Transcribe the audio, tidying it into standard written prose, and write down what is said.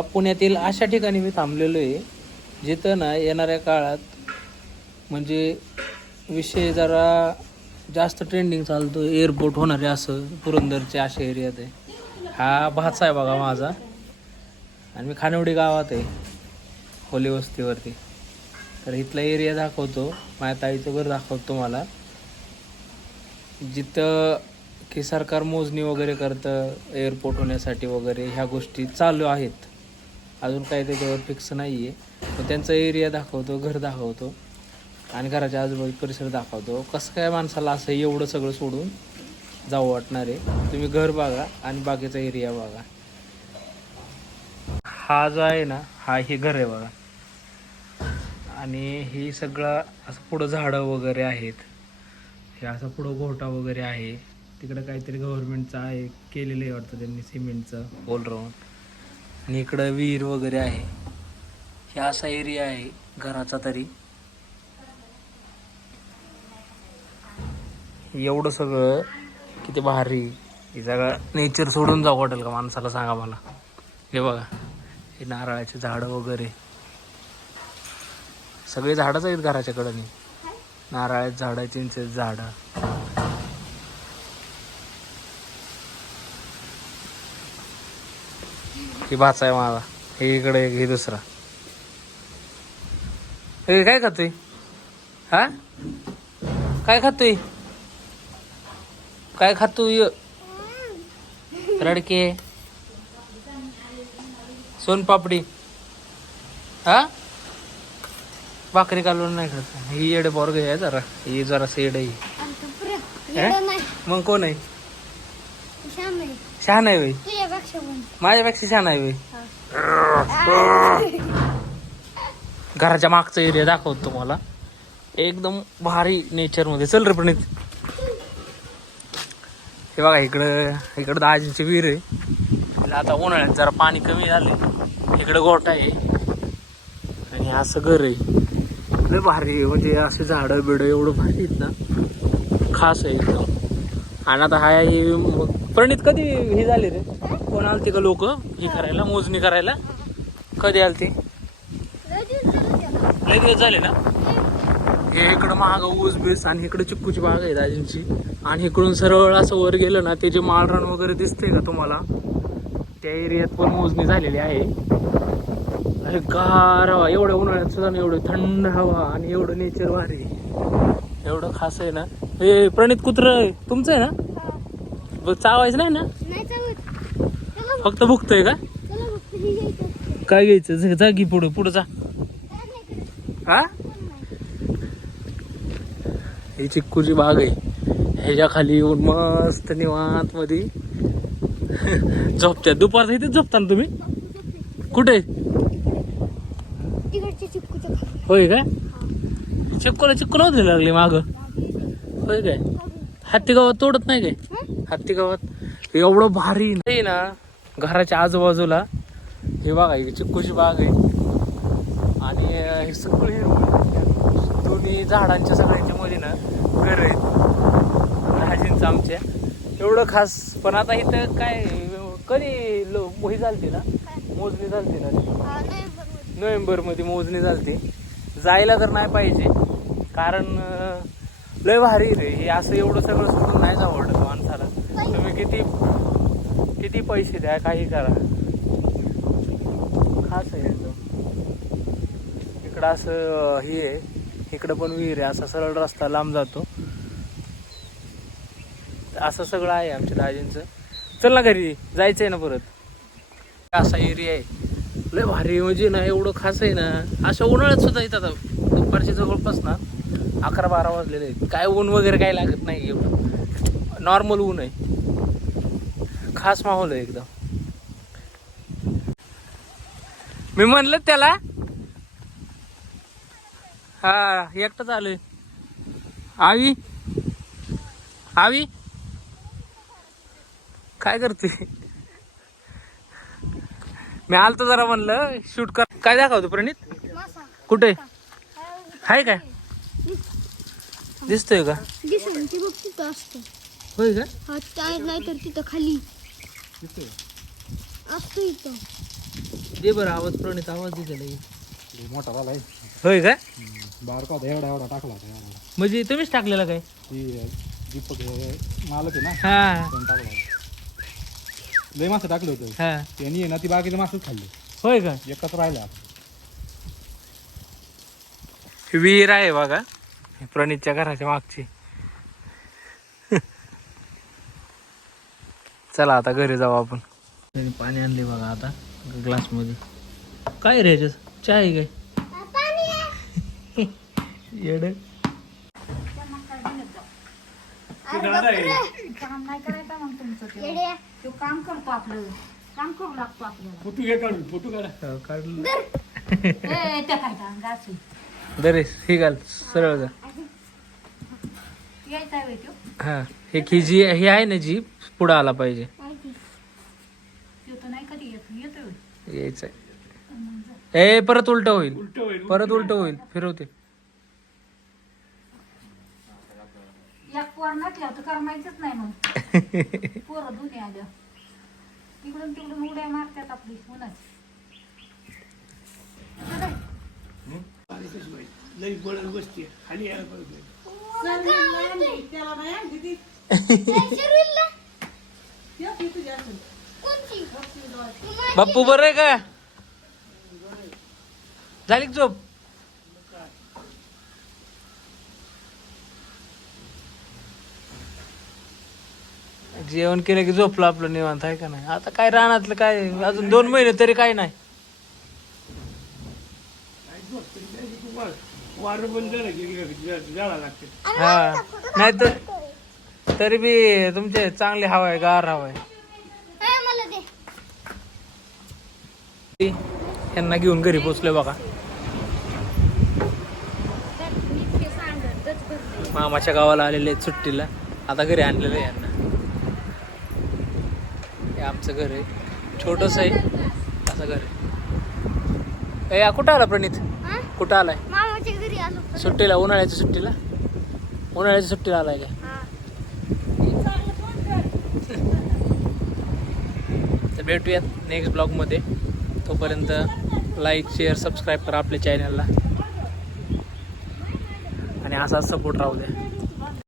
पुण्यातील अशा ठिकाणी मी थांबलेलो आहे जिथं ना येणाऱ्या काळात म्हणजे विषय जरा जास्त ट्रेंडिंग चालतो, एअरपोर्ट होणार आहे असं पुरंदरचे अशा एरियात आहे. हा भाचा आहे बघा माझा आणि मी खानिवडी गावात आहे खोली वस्तीवरती. तर इथला एरिया दाखवतो, माझ्या ताईचं घर दाखवतो तुम्हाला, जिथं की सरकार मोजणी वगैरे करतं एअरपोर्ट होण्यासाठी वगैरे ह्या गोष्टी चालू आहेत. अजून काही त्याच्यावर फिक्स नाही आहे. तर त्यांचा एरिया दाखवतो, घर दाखवतो आणि घराच्या आजूबाजू परिसर दाखवतो. कसं काय माणसाला असं एवढं सगळं सोडून जावं वाटणार आहे. तुम्ही घर बघा आणि बाकीचा एरिया बघा. हा जो आहे ना, हा हे घर आहे बघा आणि हे सगळं असं पुढं झाडं वगैरे आहेत. हे असं पुढं गोठा वगैरे आहे. तिकडं काहीतरी गव्हर्नमेंटचं आहे केलेलं आहे वाटतं त्यांनी, सिमेंटचं ऑलराऊंड. आणि इकडं विहीर वगैरे आहे. हे असा एरिया आहे घराचा. तरी एवढं सगळं किती भारी. हे सगळं नेचर सोडून जाऊ वाटेल का माणसाला, सांगा मला. हे बघा, हे नारळाचे झाडं वगैरे सगळे झाडच आहेत घराच्या कडेने. नारळाचे झाडं, चिंचेचे झाडं. ही भाचा आहे माझा. हे इकडे हे दुसरा. हे काय खातोय? हा काय खातोय? काय खातोय? रडके, सोनपापडी. हा भाकरी कालवून नाही खात. ही येडे बोरग आहे जरा, ही जरा सेड आहे. मग कोण आहे? शहाणा आहे बाई. माझ्यापेक्षा शहाणा आहे बाई. घराच्या मागचा एरिया दाखवतो तुम्हाला, एकदम भारी नेचर मध्ये. चल रे प्रणित. हे बघा, इकडं दाजींची विहीर आहे. आता उन्हाळ्यात जरा पाणी कमी झालं. इकडं गोठा आहे आणि असं घर आहे. लय भारी, म्हणजे असं झाडं बिडं एवढं भारी आहेत ना, खास आहे एकदम. आणि आता हा प्रणित कधी हे झाले रे? कोण आलते का लोक हे करायला, मोजणी करायला? कधी आलते? लय दिवस झाले ना. हे इकडं महाग ऊस बीस आणि इकडं चिक्कूची बाग आहे दाजींची. आणि इकडून सरळ असं वर गेलं ना, ते जे माळरान वगैरे दिसतंय का तुम्हाला, त्या एरियात पण मोजणी झालेली आहे. अरे गार हवा, एवढ्या उन्हाळ्यात सुद्धा एवढं थंड हवा आणि एवढं नेचर भारी, एवढं खास आहे ना. हे प्रणित कुत्र तुमचं आहे ना? बघ, चावायचं नाही ना? फक्त भुकतोय का? काय घ्यायचं? जा की पुढं जा. हा, ही चिक्कूची बाग आहे. ह्याच्या खाली येऊन मस्त निवांत मध्ये झोपत्या. दुपारचं इथेच झोपता ना तुम्ही? कुठे? होय काय? चिक्कू नव्हती लागली माग? होय काय? हत्ती गावात तोडत नाही काय? हत्ती गावात एवढं भारी नाही ना. घराच्या आजूबाजूला हे बघा, ही चिक्कूची बाग आहे आणि हे सगळे दोन्ही झाडांच्या सगळ्यांच्या मध्ये ना घर आहेत राजींचं आमच्या. एवढं खास. पण आता इथं काय, कधी हे झालते ना, मोजणी झालते ना, नोव्हेंबर मध्ये मोजणी झालती. जायला तर नाही पाहिजे, कारण लय भारी रे हे. असं एवढं सगळं सोडून नाही जावं वाटत माणसाला. तुम्ही किती पैसे द्या, काही करा, खास आहे एकदम. इकडं असं हे आहे, इकडं पण विहीर आहे. असा सरळ रस्ता लांब जातो. असं सगळं आहे आमच्या दाजींचं. चल ना घरी जायचंय ना परत. असा एरिया आहे लय भारी, म्हणजे ना एवढं खास आहे ना. अशा उन्हाळ्यात सुद्धा येतात. दुपारची जवळपास ना 11-12 वाजलेले आहेत. काय ऊन वगैरे काय लागत नाही, एवढं नॉर्मल ऊन आहे. खास माहोल आहे एकदम. मी म्हणलं त्याला, हा एकटंच आलोय. आवी काय करते? मी आलतो जरा, म्हणलं शूट कर. काय दाखवतो प्रणित? कुठे हाय? काय दिसतोय का? होय का? नाही तर तिथं खाली असतो इथं. दे बरं आवाज, प्रणित आवाज दे त्याला. लय मोठा झालाय. होय काय? बारका होता एवढा एवढा टाकला होता एवढा. म्हणजे तुम्हीच टाकलेला काय? ती दीपक हे मालक आहे ना, हा त्यांनी टाकला होता. लय मासे टाकले होते हा. त्यांनी आहे ना, ती बाकीचे मासेच खाल्ले. होय का? एकच राहिला. विहीर आहे बघा प्रणितच्या घराच्या मागची. चला आता घरी जाऊ आपण. त्यांनी पाणी आणले बघा आता ग्लास मध्ये. काय रे याच्यात चहा आहे काय? येड काम नाही करायचं मग तुमचं तो काम करतो, आपलं काम करू लागतो आपल्याला. फोटो घे काढून, फोटो काढा. काढलं त्या काय काम गाची दरे हे घाल सरळ जा. यायचा वेळ तो हा हे खिजी हे आहे ना जी पुढं आला पाहिजे. तो तर नाही कधी येतोय. यायचंय. ए परत उलट होईल, परत उलट होईल. फिरवते. एक पोर नसल्या तर करमायचंच नाही मग. पोरं दोन्ही आल्या इकडून तिकडून उड्या मारतात आपली उन्हाची. बाप्पू बरं आहे का? झाली का झोप? जेवण केलं की झोपलं आपलं निवांत आहे का नाही. आता काय रानातलं काय अजून 2 महिने तरी काय नाही. हा नाही तर तरी बी तुमचे चांगले हवा आहे, गार हवा आहे. यांना घेऊन घरी पोचले बघा. मामाच्या गावाला आलेले आहेत सुट्टीला. आता घरी आणलेलं आहे यांना. हे आमचं घर आहे, छोटस आहे असं घर आहे. ए कुठं आला प्रणित? कुठं आलाय? मामाच्या घरी आलो. सुट्टीला, उन्हाळ्याच्या सुट्टीला. उन्हाळ्याच्या सुट्टीला आलाय का? तर भेटूयात नेक्स्ट ब्लॉगमध्ये. तोपर्यंत लाईक शेअर सबस्क्राईब करा आपल्या चॅनलला आणि असाच सपोर्ट राहू द्या.